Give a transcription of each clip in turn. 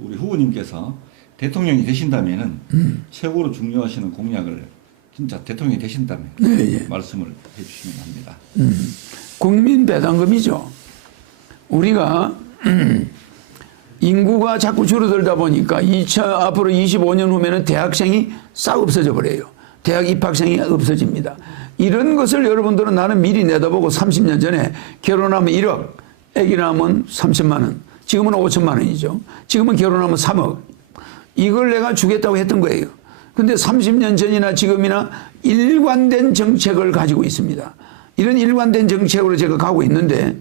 우리 후보님께서 대통령이 되신다면은 최고로 중요하시는 공약을 진짜 대통령이 되신다면 말씀을 해주시면 합니다. 국민 배당금이죠. 우리가 인구가 자꾸 줄어들다 보니까 앞으로 25년 후면은 대학생이 싹 없어져 버려요. 대학 입학생이 없어집니다. 이런 것을 여러분들은 나는 미리 내다보고 30년 전에 결혼하면 1억, 아기 낳으면 30만 원, 지금은 5천만 원이죠. 지금은 결혼하면 3억. 이걸 내가 주겠다고 했던 거예요. 근데 30년 전이나 지금이나 일관된 정책을 가지고 있습니다. 이런 일관된 정책으로 제가 가고 있는데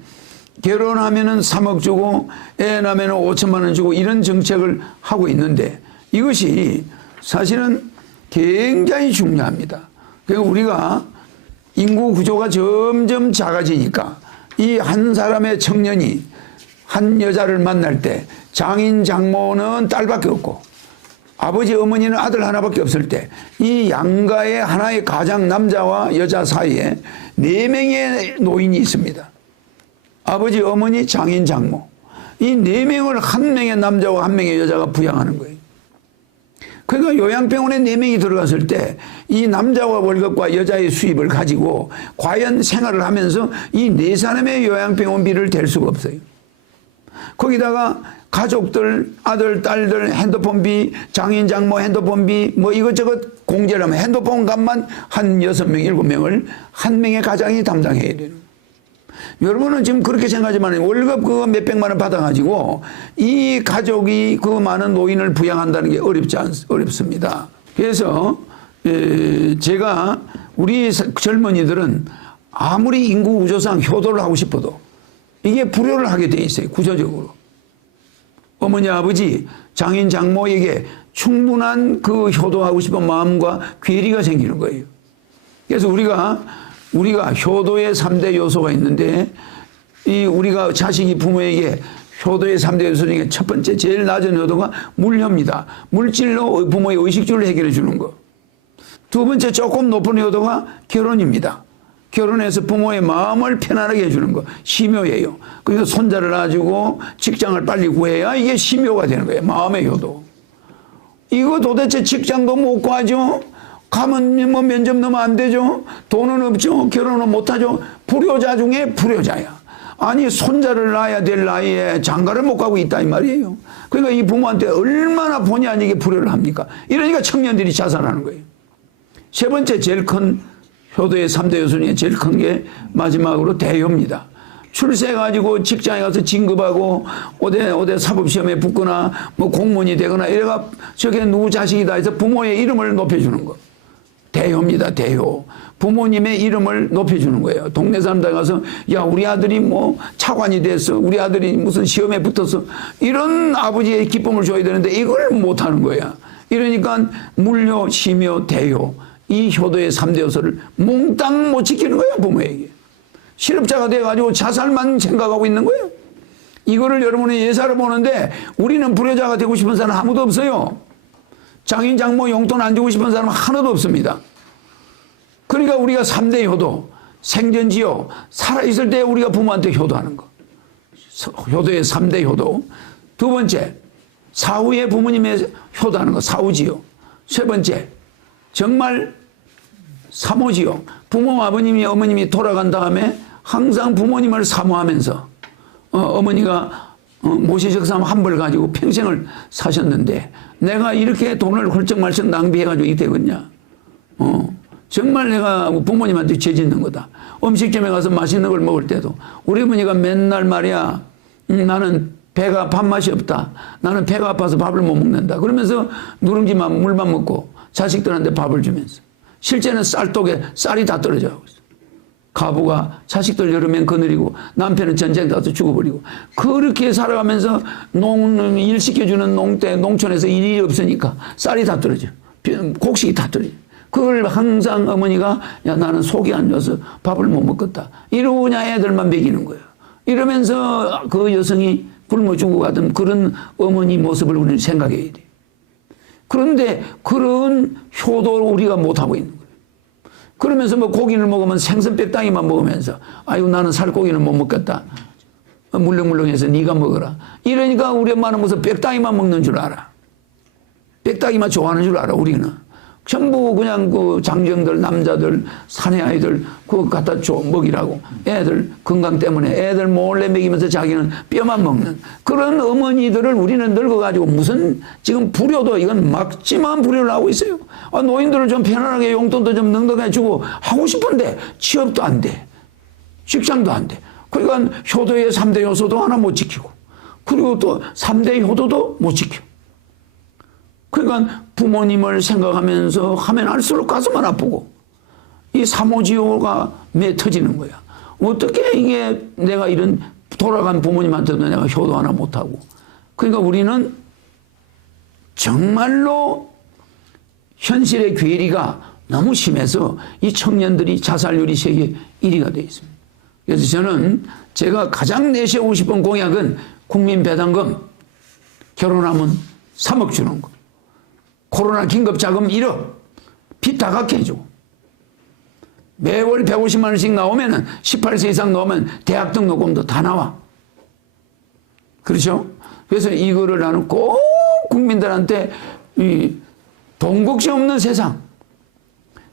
결혼하면은 3억 주고 애 낳으면 5천만 원 주고 이런 정책을 하고 있는데 이것이 사실은 굉장히 중요합니다. 그리고 우리가 인구 구조가 점점 작아지니까 이 한 사람의 청년이 한 여자를 만날 때 장인 장모는 딸밖에 없고 아버지 어머니는 아들 하나밖에 없을 때 이 양가의 하나의 가장 남자와 여자 사이에 4명의 노인이 있습니다. 아버지 어머니 장인 장모 이 4명을 한 명의 남자와 한 명의 여자가 부양하는 거예요. 그러니까 요양병원에 4명이 들어갔을 때 이 남자와 월급과 여자의 수입을 가지고 과연 생활을 하면서 이 4사람의 요양병원비를 댈 수가 없어요. 거기다가 가족들, 아들, 딸들 핸드폰비, 장인, 장모 핸드폰비 뭐 이것저것 공제를 하면 핸드폰 값만 한 6명, 7명을 한 명의 가장이 담당해야 되는 거예요. 여러분은 지금 그렇게 생각하지만 월급 그 몇백만 원 받아가지고 이 가족이 그 많은 노인을 부양한다는 게 어렵습니다. 그래서 제가 우리 젊은이들은 아무리 인구 구조상 효도를 하고 싶어도 이게 불효를 하게 돼 있어요. 구조적으로. 어머니 아버지 장인 장모에게 충분한 그 효도하고 싶은 마음과 괴리가 생기는 거예요. 그래서 우리가 효도의 3대 요소가 있는데 우리가 자식이 부모에게 효도의 3대 요소 중에 첫 번째 제일 낮은 효도가 물효입니다. 물질로 부모의 의식주를 해결해 주는 거. 두 번째 조금 높은 효도가 결혼입니다. 결혼해서 부모의 마음을 편안하게 해주는 거 심효예요. 그러니까 손자를 놔주고 직장을 빨리 구해야 이게 심효가 되는 거예요. 마음의 효도. 이거 도대체 직장도 못 구하죠. 가면 뭐 면접 넣으면 안 되죠. 돈은 없죠. 결혼은 못하죠. 불효자 중에 불효자야. 아니 손자를 낳아야 될 나이에 장가를 못 가고 있다 이 말이에요. 그러니까 이 부모한테 얼마나 본의 아니게 불효를 합니까. 이러니까 청년들이 자살하는 거예요. 세 번째 제일 큰 효도의 3대 요소 중에 제일 큰 게 마지막으로 대효입니다. 출세해가지고 직장에 가서 진급하고 어디 사법시험에 붙거나 뭐 공무원이 되거나 이래가 저게 누구 자식이다 해서 부모의 이름을 높여주는 거. 대효입니다. 대효. 부모님의 이름을 높여주는 거예요. 동네 사람들 가서 야 우리 아들이 뭐 차관이 됐어. 우리 아들이 무슨 시험에 붙었어. 이런 아버지의 기쁨을 줘야 되는데 이걸 못하는 거야. 이러니까 물효, 심효, 대효. 이 효도의 3대 요소를 몽땅 못 지키는 거예요. 부모에게. 실업자가 돼가지고 자살만 생각하고 있는 거예요. 이거를 여러분이 예사를 보는데 우리는 불효자가 되고 싶은 사람 아무도 없어요. 장인 장모 용돈 안 주고 싶은 사람 하나도 없습니다. 그러니까 우리가 3대 효도, 생전지효, 살아있을 때 우리가 부모한테 효도하는 거. 효도의 3대 효도. 두 번째, 사후에 부모님의 효도하는 거, 사후지효. 세 번째, 정말 사모지요. 부모, 아버님이, 어머님이 돌아간 다음에 항상 부모님을 사모하면서 어머니가 모시적삼 한 벌 가지고 평생을 사셨는데 내가 이렇게 돈을 훌쩍말쩍 낭비해가지고 이렇게 되겠냐. 정말 내가 부모님한테 죄 짓는 거다. 음식점에 가서 맛있는 걸 먹을 때도 우리 어머니가 맨날 말이야 나는 배가 밥맛이 없다. 나는 배가 아파서 밥을 못 먹는다. 그러면서 누룽지만 물만 먹고 자식들한테 밥을 주면서 실제는 쌀독에 쌀이 다 떨어져가고 있어. 가부가 자식들 여름엔 거느리고 남편은 전쟁 가서 죽어버리고 그렇게 살아가면서 일 시켜주는 농촌에서 일이 없으니까 쌀이 다 떨어져. 곡식이 다 떨어져. 그걸 항상 어머니가 야 나는 속이 안 좋아서 밥을 못 먹겠다. 이러냐 애들만 먹이는 거예요. 이러면서 그 여성이 굶어 죽어가던 그런 어머니 모습을 우리는 생각해야 돼. 그런데 그런 효도를 우리가 못하고 있는 거예요. 그러면서 뭐 고기를 먹으면 생선 뼈다귀만 먹으면서 아유 나는 살고기는 못 먹겠다. 물렁물렁해서 네가 먹어라. 이러니까 우리 엄마는 무슨 빽다귀만 먹는 줄 알아. 빽다귀만 좋아하는 줄 알아, 우리는. 전부 그냥 그 장정들, 남자들, 사내 아이들 그거 갖다 줘 먹이라고. 애들 건강 때문에 애들 몰래 먹이면서 자기는 뼈만 먹는 그런 어머니들을 우리는 늙어가지고 무슨 지금 불효도 이건 막지만 불효를 하고 있어요. 아, 노인들을 좀 편안하게 용돈도 좀 넉넉하게 주고 하고 싶은데 취업도 안 돼. 직장도 안 돼. 그러니까 효도의 3대 요소도 하나 못 지키고 그리고 또 3대 효도도 못 지켜. 그러니까 부모님을 생각하면서 하면 할수록 가슴은 아프고 이 삼오지효가 매 터지는 거야. 어떻게 이게 내가 이런 돌아간 부모님한테도 내가 효도 하나 못하고. 그러니까 우리는 정말로 현실의 괴리가 너무 심해서 이 청년들이 자살률이 세계 1위가 되어 있습니다. 그래서 저는 제가 가장 내세우고 싶은 공약은 국민배당금 결혼하면 3억 주는 거. 코로나 긴급자금 1억 빚 다 갚게 해주고 매월 150만 원씩 나오면 18세 이상 나오면 대학 등록금도 다 나와. 그렇죠? 그래서 이거를 나는 꼭 국민들한테 이 돈 걱정 없는 세상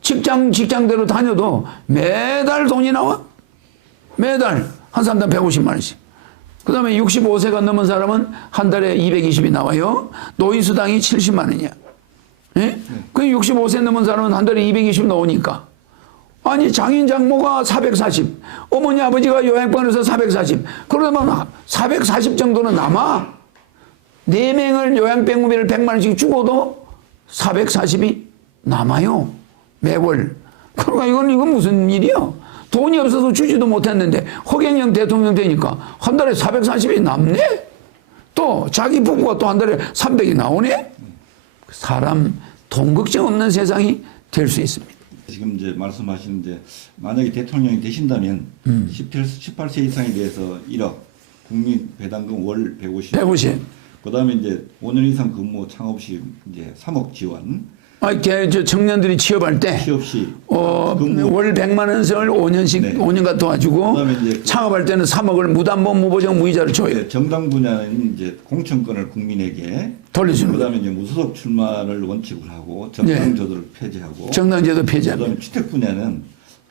직장대로 다녀도 매달 돈이 나와. 매달 한 사람당 150만 원씩. 그 다음에 65세가 넘은 사람은 한 달에 220이 나와요. 노인수당이 70만 원이야. 예? 그 65세 넘은 사람은 한 달에 220 나오니까. 아니, 장인, 장모가 440, 어머니, 아버지가 요양병원에서 440. 그러면 440 정도는 남아. 4명을 요양병원비를 100만 원씩 주고도 440이 남아요. 매월. 그러니까 이건 무슨 일이야? 돈이 없어서 주지도 못했는데 허경영 대통령 되니까 한 달에 440이 남네? 또 자기 부부가 또 한 달에 300이 나오네? 사람 돈 걱정 없는 세상이 될 수 있습니다. 지금 이제 말씀하신 이제 만약에 대통령이 되신다면 18세 이상에 대해서 1억, 국민 배당금 월 150. 150. 그다음에 이제 5년 이상 근무 창업 시 이제 3억 지원. 저 청년들이 취업할 때 취업 시 월 100만 원을 5년씩 네. 5년간 도와주고 그다음에 이제 창업할 때는 3억을 무담보 무보정 무이자를 줘요. 네, 정당 분야는 이제 공천권을 국민에게 돌려주는 거예요. 그다음에 이제 무소속 출마를 원칙으로 하고 정당 네. 제도를 폐지하고 정당제도 폐지합니다. 그다음에 주택 분야는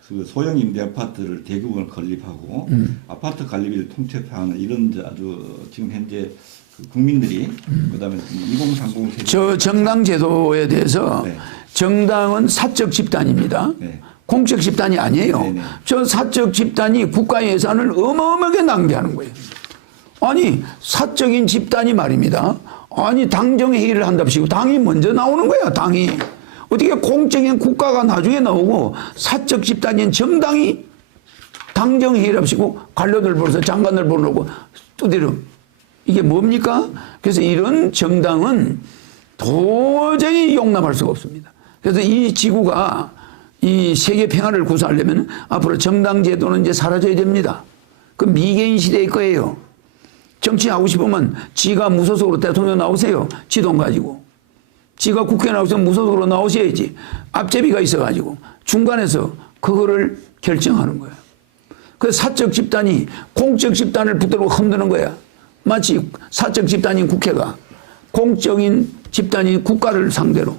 그 소형 임대 아파트를 대규모로 건립하고 아파트 관리비를 통째하는 이런 이제 아주 지금 현재 그 국민들이 그다음에 2030 세대 저 정당 제도에 대해서 네. 정당은 사적 집단입니다. 네. 공적 집단이 아니에요. 네네. 저 사적 집단이 국가 예산을 어마어마하게 낭비하는 거예요. 아니, 사적인 집단이 말입니다. 아니, 당정회의를 한답시고 당이 먼저 나오는 거야, 당이. 어떻게 공적인 국가가 나중에 나오고 사적 집단인 정당이 당정회의랍시고 관료들 불러서 장관들 불러놓고 두드려. 이게 뭡니까? 그래서 이런 정당은 도저히 용납할 수가 없습니다. 그래서 이 지구가 이 세계 평화를 구사하려면 앞으로 정당 제도는 이제 사라져야 됩니다. 그 미개인 시대일 거예요. 정치하고 싶으면 지가 무소속으로 대통령 나오세요. 지 돈 가지고. 지가 국회 나오시면 무소속으로 나오셔야지. 앞제비가 있어가지고 중간에서 그거를 결정하는 거야. 그 사적 집단이 공적 집단을 붙들고 흔드는 거야. 마치 사적 집단인 국회가 공적인 집단인 국가를 상대로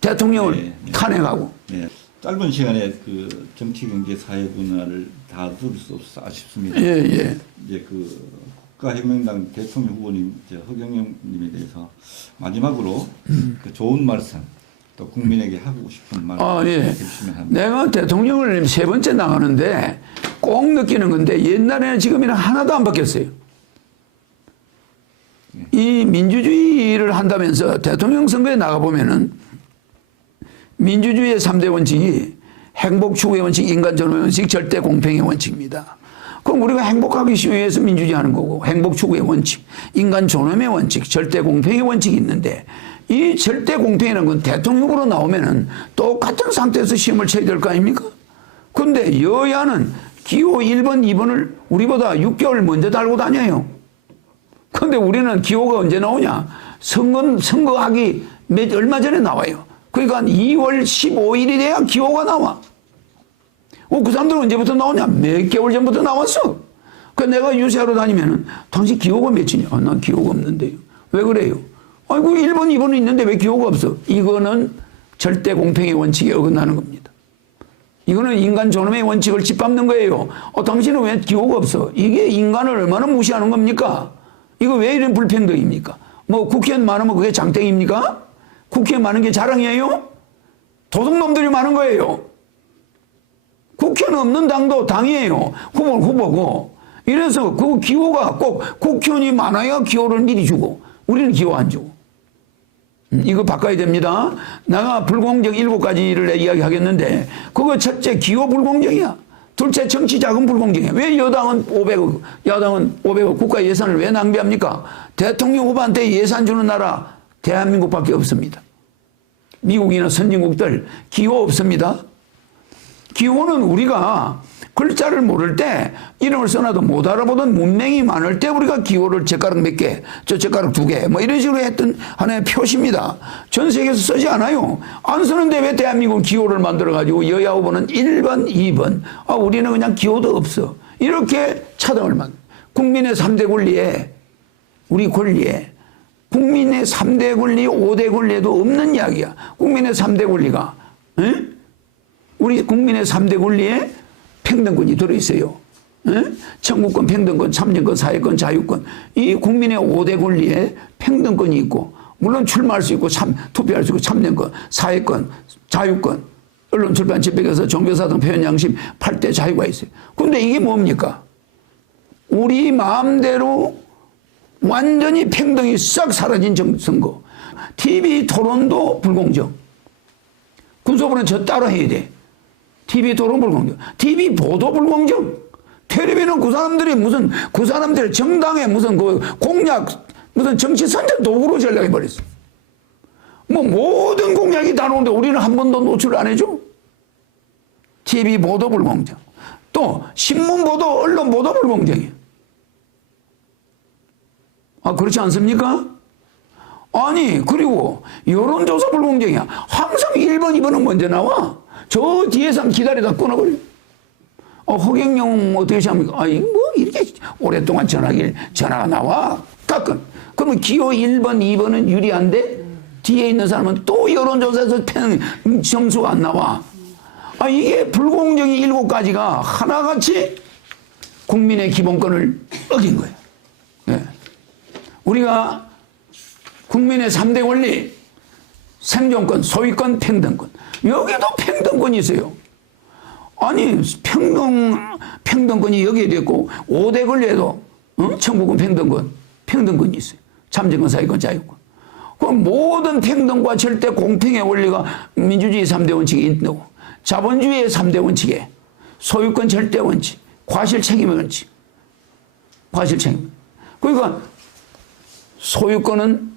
대통령을 네, 네. 탄핵하고. 네. 짧은 시간에 그 정치, 경제, 사회 분야를 다 들을 수 없어 아쉽습니다. 예, 예. 이제 그 국가혁명당 대통령 후보님 허경영님에 대해서 마지막으로 그 좋은 말씀 또 국민에게 하고 싶은 말씀 예. 해주시면 합니다. 내가 대통령을 3번째 나가는데 꼭 느끼는 건데 옛날에는 지금이랑 하나도 안 바뀌었어요. 이 민주주의를 한다면서 대통령 선거에 나가보면은 민주주의의 3대 원칙이 행복 추구의 원칙, 인간 존엄의 원칙, 절대 공평의 원칙입니다. 그럼 우리가 행복하기 위해서 민주주의 하는 거고 행복 추구의 원칙, 인간 존엄의 원칙, 절대 공평의 원칙이 있는데 이 절대 공평이라는 건 대통령으로 나오면은 똑같은 상태에서 시험을 쳐야 될 거 아닙니까? 근데 여야는 기호 1번, 2번을 우리보다 6개월 먼저 달고 다녀요. 근데 우리는 기호가 언제 나오냐? 선거하기 얼마 전에 나와요. 그러니까 2월 15일이 돼야 기호가 나와. 그 사람들은 언제부터 나오냐? 몇 개월 전부터 나왔어. 그 내가 유세하러 다니면은 당신 기호가 몇이냐? 난 기호가 없는데요. 왜 그래요? 아이고 1번, 2번은 있는데 왜 기호가 없어? 이거는 절대 공평의 원칙에 어긋나는 겁니다. 이거는 인간 존엄의 원칙을 짓밟는 거예요. 당신은 왜 기호가 없어? 이게 인간을 얼마나 무시하는 겁니까? 이거 왜 이런 불평등입니까? 뭐 국회의원 많으면 그게 장땡입니까? 국회의원 많은 게 자랑이에요? 도둑놈들이 많은 거예요. 국회의원 없는 당도 당이에요. 후보는 후보고. 이래서 그 기호가 꼭 국회의원이 많아야 기호를 미리 주고 우리는 기호 안 주고. 이거 바꿔야 됩니다. 내가 불공정 7가지를 이야기하겠는데 그거 첫째 기호 불공정이야. 둘째 정치 자금 불공정이야. 왜 여당은 500억, 야당은 500억 국가 예산을 왜 낭비합니까? 대통령 후보한테 예산 주는 나라 대한민국밖에 없습니다. 미국이나 선진국들 기호 없습니다. 기호는 우리가 글자를 모를 때 이름을 써놔도 못 알아보던 문맹이 많을 때 우리가 기호를 젓가락 몇 개, 저 젓가락 2개 뭐 이런 식으로 했던 하나의 표시입니다. 전 세계에서 쓰지 않아요. 안 쓰는데 왜 대한민국은 기호를 만들어가지고 여야 후보는 1번, 2번 우리는 그냥 기호도 없어. 이렇게 차등을 만들. 국민의 3대 권리에 우리 권리에 국민의 3대 권리, 5대 권리에도 없는 이야기야. 국민의 3대 권리가 우리 국민의 3대 권리에 평등권이 들어있어요. 청구권, 평등권, 참정권, 사회권, 자유권. 이 국민의 5대 권리에 평등권이 있고 물론 출마할 수 있고 투표할 수 있고 참정권, 사회권, 자유권, 언론, 출판, 집회에서 종교사 등 표현 양심 8대 자유가 있어요. 근데 이게 뭡니까? 우리 마음대로 완전히 평등이 싹 사라진 선거. TV 토론도 불공정. 군소부는 저 따로 해야 돼. TV 토론 불공정. TV 보도 불공정. 텔레비는 그 사람들이 무슨 그 사람들 정당의 무슨 그 공약 무슨 정치 선전 도구로 전략해 버렸어. 뭐 모든 공약이 다 나오는데 우리는 한 번도 노출 안 해줘. TV 보도 불공정. 또 신문 보도, 언론 보도 불공정이에요. 그렇지 않습니까? 아니 그리고 여론조사 불공정이야. 항상 1번, 2번은 먼저 나와. 저 뒤에서 기다리다 끊어버려. 허경영 어떻게 생각합니까? 뭐 이렇게 오랫동안 전화가 나와. 가끔. 그러면 기호 1번, 2번은 유리한데 뒤에 있는 사람은 또 여론조사에서 점수가 안 나와. 이게 불공정이 7가지가 하나같이 국민의 기본권을 어긴 거예요. 네. 우리가 국민의 3대 권리, 생존권, 소유권, 평등권. 여기도 평등권이 있어요. 아니, 평등권이 여기에 있고, 5대 권리에도, 청구권, 평등권이 있어요. 참정권, 사회권, 자유권. 그럼 모든 평등과 절대 공평의 원리가 민주주의 3대 원칙에 있고, 자본주의의 3대 원칙에, 소유권 절대 원칙, 과실 책임의 원칙. 과실 책임. 그러니까, 소유권은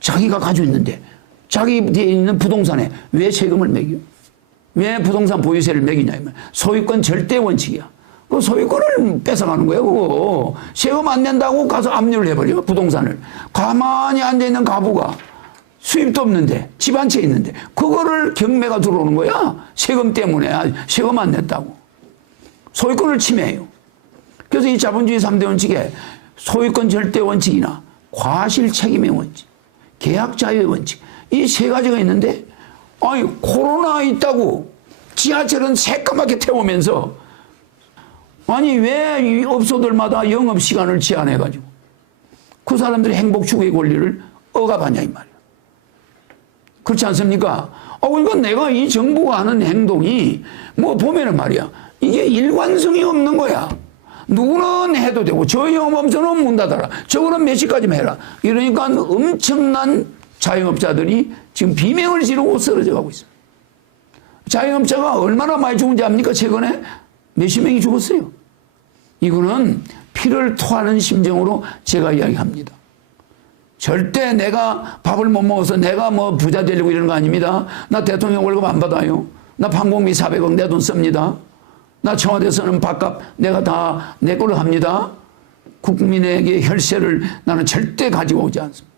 자기가 가지고 있는데 자기 뒤에 있는 부동산에 왜 세금을 매겨? 왜 부동산 보유세를 매기냐? 소유권 절대 원칙이야. 그 소유권을 뺏어가는 거예요. 그거 세금 안 낸다고 가서 압류를 해버려 부동산을. 가만히 앉아있는 가부가 수입도 없는데 집 한 채 있는데 그거를 경매가 들어오는 거야. 세금 때문에. 세금 안 냈다고. 소유권을 침해해요. 그래서 이 자본주의 3대 원칙에 소유권 절대 원칙이나 과실 책임의 원칙, 계약 자유의 원칙, 이 3가지가 있는데, 코로나 있다고 지하철은 새까맣게 태우면서, 왜 이 업소들마다 영업시간을 제한해가지고, 그 사람들의 행복 추구의 권리를 억압하냐, 이 말이야. 그렇지 않습니까? 그러니까 내가 이 정부가 하는 행동이, 보면은 말이야, 이게 일관성이 없는 거야. 누구는 해도 되고 저 영업업소는 문 닫아라. 저거는 몇 시까지만 해라. 이러니까 엄청난 자영업자들이 지금 비명을 지르고 쓰러져 가고 있어요. 자영업자가 얼마나 많이 죽은지 압니까? 최근에 몇십 명이 죽었어요. 이거는 피를 토하는 심정으로 제가 이야기합니다. 절대 내가 밥을 못 먹어서 내가 부자 되려고 이러는 거 아닙니다. 나 대통령 월급 안 받아요. 나 방공비 400억 내 돈 씁니다. 나 청와대에서는 밥값 내가 다 내 걸로 합니다. 국민에게 혈세를 나는 절대 가지고 오지 않습니다.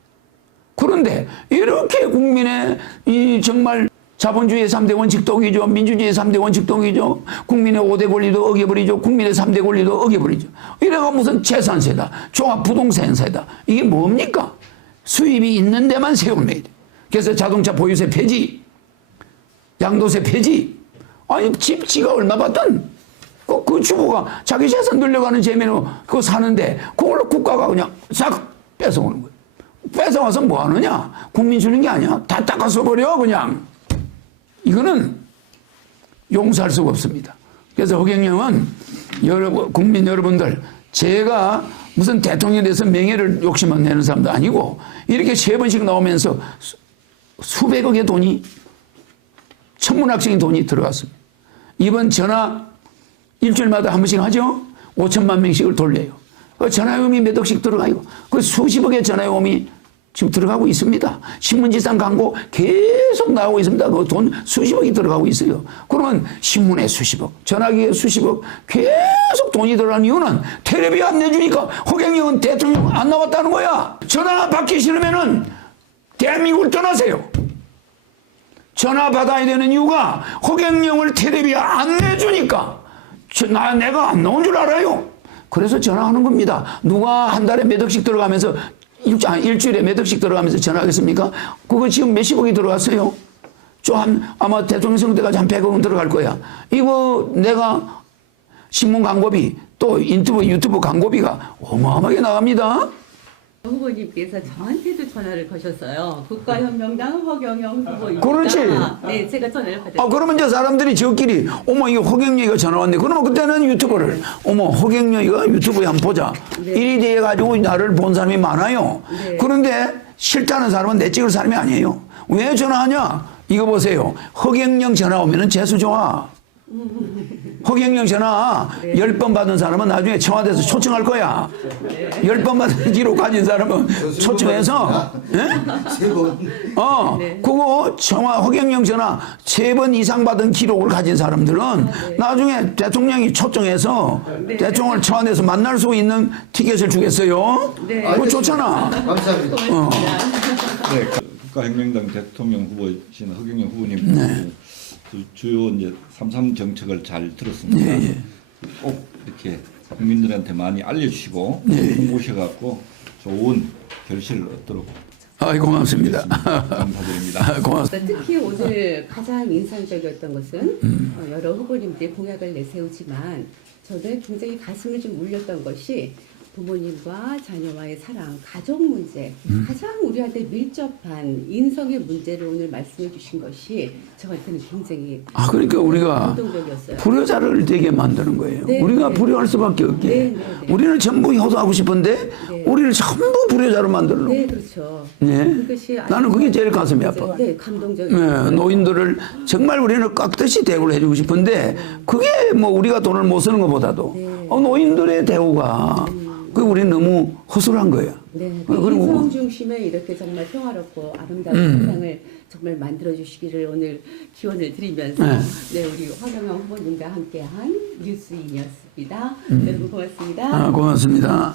그런데 이렇게 국민의 이 정말 자본주의의 3대 원칙 동이죠. 민주주의의 3대 원칙 동이죠. 국민의 5대 권리도 어겨버리죠. 국민의 3대 권리도 어겨버리죠. 이래가 무슨 재산세다. 종합부동산세다. 이게 뭡니까? 수입이 있는 데만 세금을 내야 돼. 그래서 자동차 보유세 폐지, 양도세 폐지. 아니 집 지가 얼마 받든 그 주부가 자기 재산 늘려가는 재미로 그거 사는데 그걸로 국가가 그냥 싹 뺏어오는 거예요. 뺏어와서 뭐 하느냐? 국민 주는 게 아니야. 다 닦아 써버려 그냥. 이거는 용서할 수가 없습니다. 그래서 허경영은 국민 여러분들, 제가 무슨 대통령에 대해서 명예를 욕심만 내는 사람도 아니고 이렇게 3번씩 나오면서 수백억의 돈이, 천문학적인 돈이 들어갔습니다. 이번 전화 일주일마다 한 번씩 하죠. 5천만 명씩을 돌려요. 그 전화요금이 몇 억씩 들어가요. 그 수십억의 전화요금이 지금 들어가고 있습니다. 신문지상 광고 계속 나오고 있습니다. 그 돈 수십억이 들어가고 있어요. 그러면 신문에 수십억, 전화기에 수십억 계속 돈이 들어가는 이유는 텔레비 안 내주니까 허경영은 대통령 안 나왔다는 거야. 전화 받기 싫으면은 대한민국을 떠나세요. 전화 받아야 되는 이유가 허경영을 텔레비에 안 내주니까. 내가 안 나온 줄 알아요. 그래서 전화하는 겁니다. 누가 한 달에 몇 억씩 들어가면서 일주일에 몇 억씩 들어가면서 전화하겠습니까? 그거 지금 몇십억이 들어갔어요. 아마 대통령 선거 때까지 한 100억은 들어갈 거야. 이거 내가 신문 광고비 또 유튜브 광고비가 어마어마하게 나갑니다. 후보님께서 저한테도 전화를 거셨어요. 국가혁명당 허경영 후보입니다. 그렇지. 네, 제가 전화를 받았어요. 그러면 이제 사람들이 저끼리 어머 이거 허경영이가 전화 왔네. 그러면 그때는 유튜버를 어머 허경영이가 유튜브에 한번 보자. 네. 일이 돼 가지고 나를 본 사람이 많아요. 네. 그런데 싫다는 사람은 내 찍을 사람이 아니에요. 왜 전화하냐? 이거 보세요. 허경영 전화 오면은 재수 좋아. 허경영 전화 10번 받은 사람은 나중에 청와대에서 초청할 거야. 10번 받은 기록 가진 사람은 초청해서 그거 허경영 전화 3번 이상 받은 기록을 가진 사람들은 나중에 대통령이 초청해서 대통령을 청와대에서 만날 수 있는 티켓을 주겠어요. 그거 좋잖아. 감사합니다. 네, 국가혁명당 대통령 후보이신 허경영 후보님 그 주요 이제 3.3 정책을 잘 들었습니다. 꼭 이렇게 국민들한테 많이 알려주시고 홍보하셔갖고 좋은 결실을 얻도록. 고맙습니다. 감사드립니다. 고맙습니다. 특히 오늘 가장 인상적이었던 것은 여러 후보님들이 공약을 내세우지만 저는 굉장히 가슴을 좀 울렸던 것이 부모님과 자녀와의 사랑, 가족 문제, 가장 우리한테 밀접한 인성의 문제를 오늘 말씀해 주신 것이 저한테는 굉장히 그러니까 우리가 감동적이었어요. 불효자를 되게 만드는 거예요. 네, 우리가 네. 불효할 수밖에 없게. 우리는 전부 효도하고 싶은데 우리를 전부 불효자로 만들려고. 네, 그렇죠. 네. 그것이 나는 그게 제일 가슴이 아파. 네, 감동적이에요. 네, 노인들을 정말 우리는 깍듯이 대우를 해주고 싶은데 그게 뭐 우리가 돈을 못 쓰는 것보다도 노인들의 대우가 그 우리는 너무 허술한 거예요. 네, 그리고 인성 중심에 이렇게 정말 평화롭고 아름다운 세상을 정말 만들어 주시기를 오늘 기원을 드리면서 네, 우리 허경영 후보님과 함께한 뉴스인이었습니다. 여러분 고맙습니다. 고맙습니다.